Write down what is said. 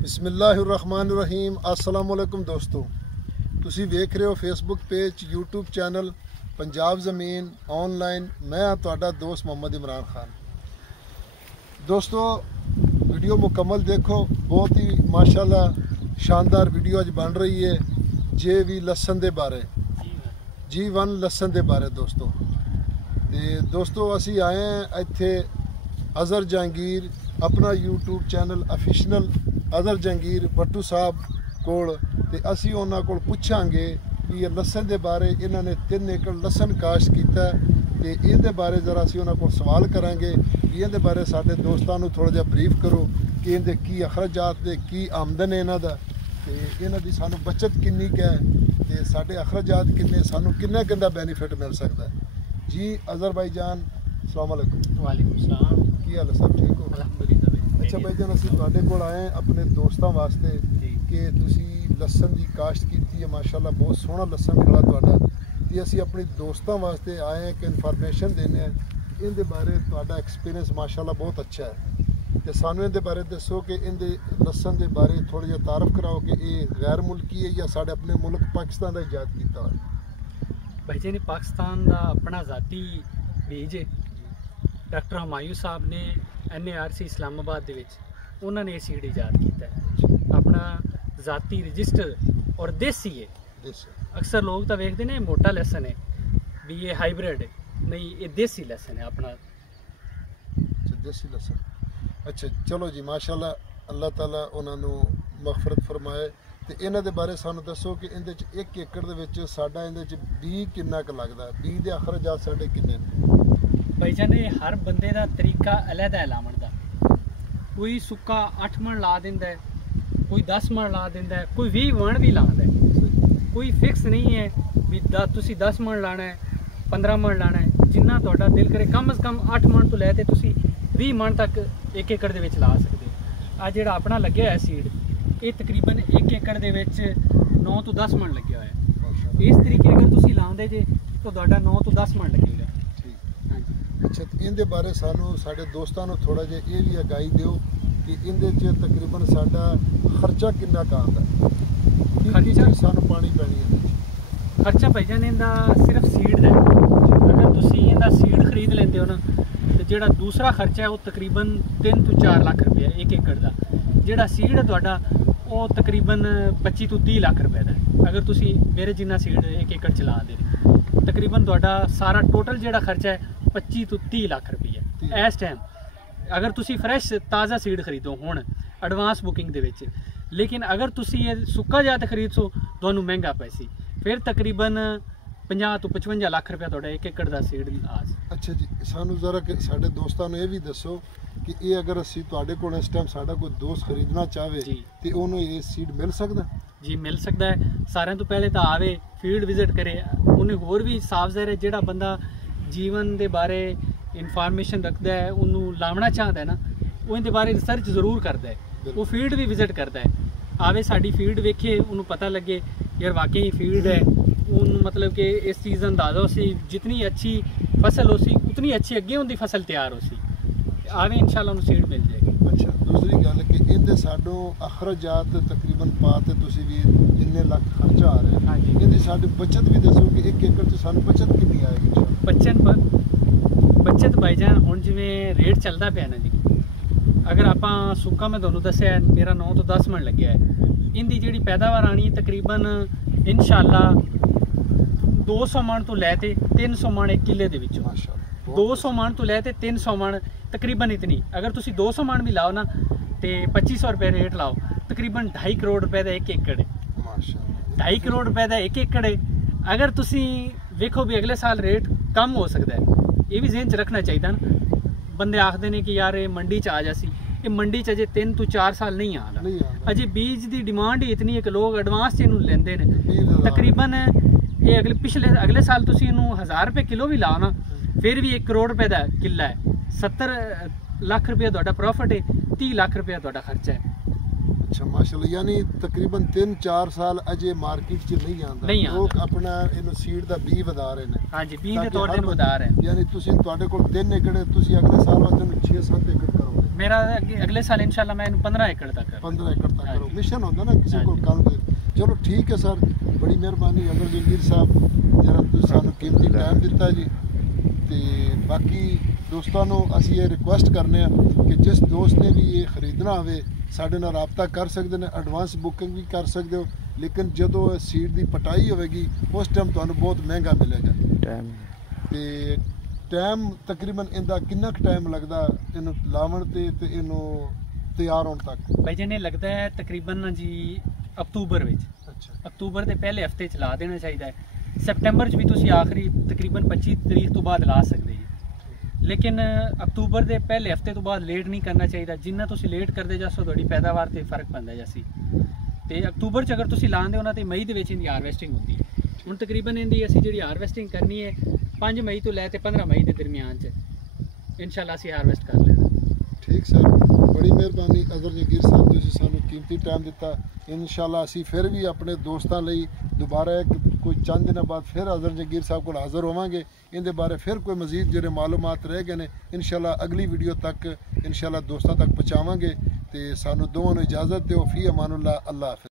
बिस्मिल्लाहिर्रहमानिर्रहीम। अस्सलाम वालेकुम दोस्तों, तुसी वेख रहे हो Facebook page, YouTube channel Punjab ज़मीन ऑनलाइन। मैं हाँ तुहाडा दोस्त मोहम्मद इमरान खान। दोस्तों वीडियो मुकम्मल देखो, बहुत ही माशाल्लाह शानदार वीडियो अज बन रही है JV लसन के बारे, G1 लसन के बारे। दोस्तों असी आए हैं इत्थे अज़हर जहांगीर अपना YouTube channel official Azhar Jahangir Bhattu साहब कोल, ते असी उन्हां कोल पुछांगे कि ये लसन के बारे। इन्होंने 3 एकड़ लसन काश्त किया ते इहदे बारे जरा असी उन्हां कोल सवाल करांगे कि इहदे बारे साडे दोस्तां नूं थोड़ा जिहा ब्रीफ करो कि इहदे की अखराजात ते की आमदन है इन्हां दा, ते इन्हां दी सानूं बचत किन्नी क है ते साडे अखराजात किन्ने, सानूं किन्ना किन्ना बेनीफिट मिल सकता है। जी अज़हर भाई जान, अस्सलाम वालेकुम। वालेकुम सलाम। की हाल है सब ठीक हो? अल्हम्दुलिल्लाह। अच्छा भाई जान, असीं तुहाडे कोल आए अपने दोस्तों वास्ते कि तुसी लसन की काश्त की है, माशाल्लाह बहुत सोहना लसन खड़ा तुहाडा, ते असीं अपने दोस्तों वास्ते आए हैं कि इन्फॉर्मेशन देने इनके बारे। तुहाडा एक्सपीरियंस माशाल्लाह बहुत अच्छा है, तो सानूं इनके बारे दसो कि इनके लसन के बारे थोड़ा जिहा तारफ कराओ कि ये गैर मुल्की है या साडे अपने मुल्क पाकिस्तान का ईजाद किया है। भाई जी ने पाकिस्तान का अपना ज़ाती बीज है। डॉक्टर हुमायूं साहब ने NARC इस्लामाबाद दे विच उन्होंने ये सीड ईजाद किया है। अपना ज़ाती रजिस्टर और देसी है। अक्सर लोग तो वेखते हैं मोटा लसन है भी ये हाइब्रिड है, नहीं ये देसी लसन है अपना। देसी लसन, अच्छा चलो जी माशाल्लाह, अल्लाह ताला उन्होंने मगफरत फरमाए। तो इन्हां दे बारे सानूं दसो कि इहदे च 1 एकड़ दे विच साडा इहदे च बीज किन्ना क लगदा है, बीज दे अखराजात साडे किन्ने ने? भाई जान हर बंदे का तरीका अलग है लावन का। कोई सुक्का 8 मन ला दिंदा है, कोई 10 मन ला दिंदा है, कोई 20 मन भी लांदा है। कोई फिक्स नहीं है भी तुसी 10 मन लाना है, 15 मन लाना है, जिन्ना तुहाडा दिल करे। कम से कम 8 मन तो लैके तुसी 20 मन तक 1 एकड़ दे विच ला सकदे हो। आ जिहड़ा अपना लग्या है सीड, ये तकरीबन 1 एकड़ दे विच 9 तो 10 मन लग्या है। इस तरीके अगर तुसी लांदे जे तो तुहाडा 9 तो 10 मन लगेगा। अच्छा, तो इनके बारे सानू साडे दोस्तों को थोड़ा जिहा ये भी आगाही दिओ कि इनदे च तकरीबन साडा खर्चा किन्ना क आंदा है, खर्चा सानू पानी पैनी है। खर्चा भाईजान इनका सिर्फ सीड है। अगर तुसी इनका सीड खरीद लेंदे हो ना, तो जिहड़ा दूसरा खर्चा है वो तकरीबन 3 तो 4 लाख रुपया 1 एकड़ का। जिहड़ा सीड है तुहाडा वो तकरीबन 25 तो 30 लाख रुपए का है। अगर तुसी मेरे जिन्ना सीड 1 एकड़ चला दे तकरीबन तुहाडा सारा टोटल जिहड़ा खर्चा है 25 तो 30 लाख रुपये इस टाइम। अगर तुसी फ्रैश ताज़ा सीड खरीदो हुण एडवांस बुकिंग दे विच, लेकिन अगर तुसी ये सुक्का जात खरीदो तुहानूं महंगा पैसी, फिर तकरीबन 50 तो 55 लाख रुपया तुहाडा 1 एकड़ का सीड आस। अच्छा जी, सानू जरा साडे दोस्तां नूं ये भी दसो कि ये अगर असीं तुहाडे कोल इस टाइम साडा कोई दोस्त खरीदना चाहे तो उन्होंने ये सीड मिल सकदा? जी मिल सकता है। सारे तो पहले तो आवे फील्ड विजिट करे। उन्हें होर भी साफ ज़ाहिर है जिहड़ा बंदा जीवन के बारे इन्फॉर्मेशन रखता है, उन्होंने लावना चाहता है ना, वो इनके बारे रिसर्च जरूर करता है, वो फील्ड भी विजिट करता है। आवे साड़ी फील्ड वेखे, उन्होंने पता लगे यार वाकई फील्ड है, उन मतलब कि इस चीज़ अंदाजा हो सी जितनी अच्छी फसल हो सी उतनी अच्छी अगे उनकी फसल तैयार हो सी। आवे इंशाल्लाह उन्हें सीड मिल जाएगी। अच्छा, दूसरी गल कि इनके साडो अखराजात तकरीबन पाते तुसी भी जिन्ने लाख खर्चा आ रहा है। हाँ जी, इनकी साडी बचत भी दसो कि 1 एकड़ च सानू बचत कितनी आएगी? बचत भाईजान हुण जिवें रेट चलता पिया ना जी, अगर आपां सुक्का मैं तुहानूं दस्सिया मेरा 9 तो 10 मन लग्या है, इनकी जिहड़ी पैदावार आनी तकरीबन इंशाल्लाह 200 मन तो लैके 300 मन 1 किले दे विचों। 200 मन तो लैके 300 मन तकरीबन इतनी। अगर तुसी 200 मन भी लाओ ना तो 2500 रुपये रेट लाओ, तकरीबन 2.5 करोड़ रुपए का 1 एकड़ है। 2.5 करोड़ रुपए का 1 एकड़ है। अगर तुसी वेखो भी अगले साल रेट कम हो सकता है, ये भी ज़हन च रखना चाहिए ना। बंदे आखते हैं कि यार ये मंडी च आ जासी, ये मंडी च अजे 3 तो 4 साल नहीं आना। अजे बीज की डिमांड ही इतनी है कि लोग एडवांस च इनू लेंदे ने। तकरीबन ये अगले साल तुसी इनू 1000 रुपये किलो भी लाओ ना, फिर भी 1 करोड़ रुपए का किला है। 70 लाख रुपया तुहाडा प्रॉफिट है, 30 लाख रुपया तुहाडा खर्चा है। अच्छा माशाल्लाह, यानी तकरीबन 3-4 साल अजे मार्केट च नहीं आंदा, लोग अपना इन सीड दा बी वधा रहे हैं। हाँ जी, बी दे तौर ते वधा रहे हैं। यानी तुसी तुहाडे कोल 3 एकड़, तुसी अगले साल वास्ते 6-7 एकड़ करोगे। मेरा अगले साल इंशाल्लाह मैं 15 एकड़ तक 15 एकड़ तक हाँ करो जी। मिशन होंदा ना किसी हाँ को जी। कल पे चलो ठीक है सर बड़ी मेहरबानी अगर जंगीर साहब जरा ਤੁਸੀਂ ਸਾਨੂੰ ਕੀਮਤੀ ਟਾਈਮ ਦਿੱਤਾ ਜੀ ਤੇ ਬਾਕੀ ਦੋਸਤਾਂ ਨੂੰ ਅਸੀਂ ਇਹ ਰਿਕੁਐਸਟ ਕਰਨੇ ਆ ਕਿ ਜਿਸ ਦੋਸਤ ਨੇ ਵੀ ਇਹ ਖਰੀਦਣਾ ਹੋਵੇ ਸਾਡੇ ਨਾਲ ਰਾਬਤਾ ਕਰ ਸਕਦੇ ਨੇ ਐਡਵਾਂਸ ਬੁਕਿੰਗ ਵੀ ਕਰ ਸਕਦੇ ਹੋ ਲੇਕਿਨ ਜਦੋਂ ਸੀਡ ਦੀ ਪਟਾਈ ਹੋਵੇਗੀ ਉਸ ਟਾਈਮ ਤੁਹਾਨੂੰ ਬਹੁਤ ਮਹਿੰਗਾ ਮਿਲੇਗਾ ਟਾਈਮ ਤੇ ਟਾਈਮ ਤਕਰੀਬਨ ਇਹਦਾ ਕਿੰਨਾ ਕੁ ਟਾਈਮ ਲੱਗਦਾ ਇਹਨੂੰ ਲਾਵਣ ਤੇ ਇਹਨੂੰ ਤਿਆਰ ਹੋਣ ਤੱਕ ਭਾਈ ਜਾਨ ਇਹ ਲੱਗਦਾ ਹੈ ਤਕਰੀਬਨ ਜੀ ਅਕਤੂਬਰ ਵਿੱਚ ਅੱਛਾ ਅਕਤੂਬਰ ਦੇ ਪਹਿਲੇ ਹਫਤੇ ਚ ਲਾ ਦੇਣਾ ਚਾਹੀਦਾ ਹੈ ਸਤੰਬਰ ਚ ਵੀ ਤੁਸੀਂ ਆਖਰੀ ਤਕਰੀਬਨ 25 ਤਰੀਕ ਤੋਂ ਬਾਅਦ ਲਾ ਸਕਦੇ ਜੀ ਲੇਕਿਨ ਅਕਤੂਬਰ ਦੇ ਪਹਿਲੇ ਹਫਤੇ ਤੋਂ ਬਾਅਦ ਲੇਟ ਨਹੀਂ ਕਰਨਾ ਚਾਹੀਦਾ ਜਿੰਨਾ ਤੁਸੀਂ ਲੇਟ ਕਰਦੇ ਜਾਸੋ ਤੁਹਾਡੀ ਪੈਦਾਵਾਰ ਤੇ ਫਰਕ ਪੈਂਦਾ ਜਾਸੀ ਤੇ ਅਕਤੂਬਰ ਚ ਅਗਰ ਤੁਸੀਂ ਲਾਉਂਦੇ ਹੋ ਨਾ ਤੇ ਮਈ ਦੇ ਵਿੱਚ ਇਹਦੀ ਹਾਰਵੈਸਟਿੰਗ ਹੁੰਦੀ ਹੈ ਹੁਣ ਤਕਰੀਬਨ ਇਹਦੀ ਅਸੀਂ ਜਿਹੜੀ ਹਾਰਵੈਸਟਿੰਗ ਕਰਨੀ ਹੈ 5 ਮਈ ਤੋਂ ਲੈ ਕੇ 15 ਮਈ ਦੇ ਦਰਮਿਆਨ ਚ ਇਨਸ਼ਾਅੱਲਾ ਅਸੀਂ ਹਾਰਵੈਸਟ ਕਰ ਲੈਣਾ ਠੀਕ ਸਰ ਬੜੀ ਮਿਹਰਬਾਨੀ ਅਜ਼ਰ ਜੰਗੀਰ ਸਾਹਿਬ ਤੁਸੀਂ ਸਾਨੂੰ ਕੀਮਤੀ ਟਾਈਮ ਦਿੱਤਾ ਇਨਸ਼ਾਅੱਲਾ ਅਸੀਂ ਫਿਰ ਵੀ ਆਪਣੇ ਦੋਸਤਾਂ ਲਈ ਦੁਬਾਰਾ ਕੋਈ ਚੰਦ ਦਿਨਾਂ ਬਾਅਦ ਫਿਰ ਅਜ਼ਰ ਜੰਗੀਰ ਸਾਹਿਬ ਕੋਲ ਹਾਜ਼ਰ ਹੋਵਾਂਗੇ ਇਹਦੇ ਬਾਰੇ ਫਿਰ ਕੋਈ ਮਜ਼ੀਦ ਜਿਹੜੇ ਮਾਲੂਮਾਤ ਰਹਿ ਗਏ ਨੇ ਇਨਸ਼ਾਅੱਲਾ ਅਗਲੀ ਵੀਡੀਓ ਤੱਕ ਇਨਸ਼ਾਅੱਲਾ ਦੋਸਤਾਂ ਤੱਕ ਪਹੁੰਚਾਵਾਂਗੇ ਤੇ ਸਾਨੂੰ ਦੋਵਾਂ ਨੂੰ ਇਜਾਜ਼ਤ ਦਿਓ ਫੀ ਅਮਾਨੁੱਲਾ ਅੱਲਾਹ ਹਾਫਿਜ਼